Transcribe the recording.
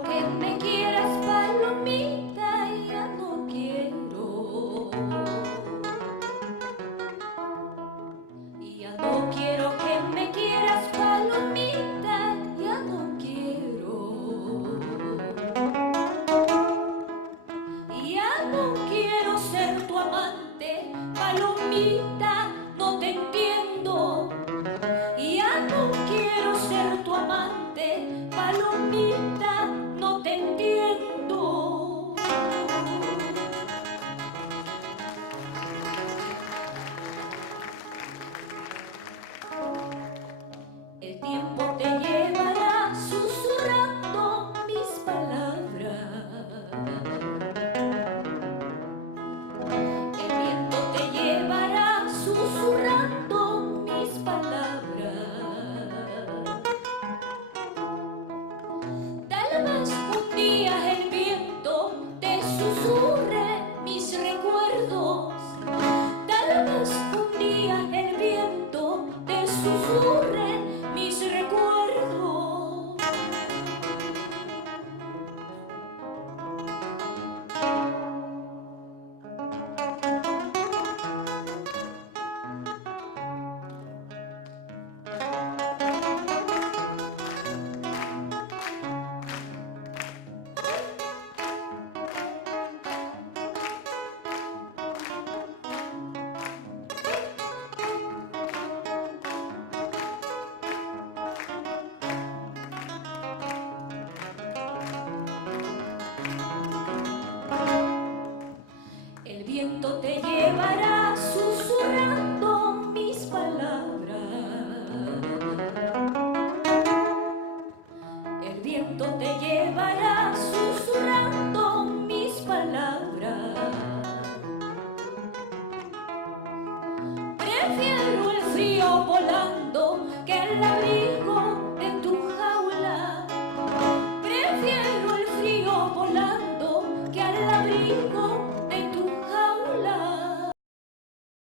quiero que me quieras, palomita, ya no quiero. Ya no quiero que me quieras, palomita, ya no quiero. Ya no quiero ser tu amante, palomita, no te entiendo. Ya no quiero ser tu amante, palomita, no te entiendo. El tiempo te llevará susurrando mis palabras. El viento te llevará susurrando mis palabras. Tal vez un día el viento te susurre mis recuerdos. Tal vez un día el viento te susurre mis recuerdos. El viento te llevará susurrando mis palabras. El viento te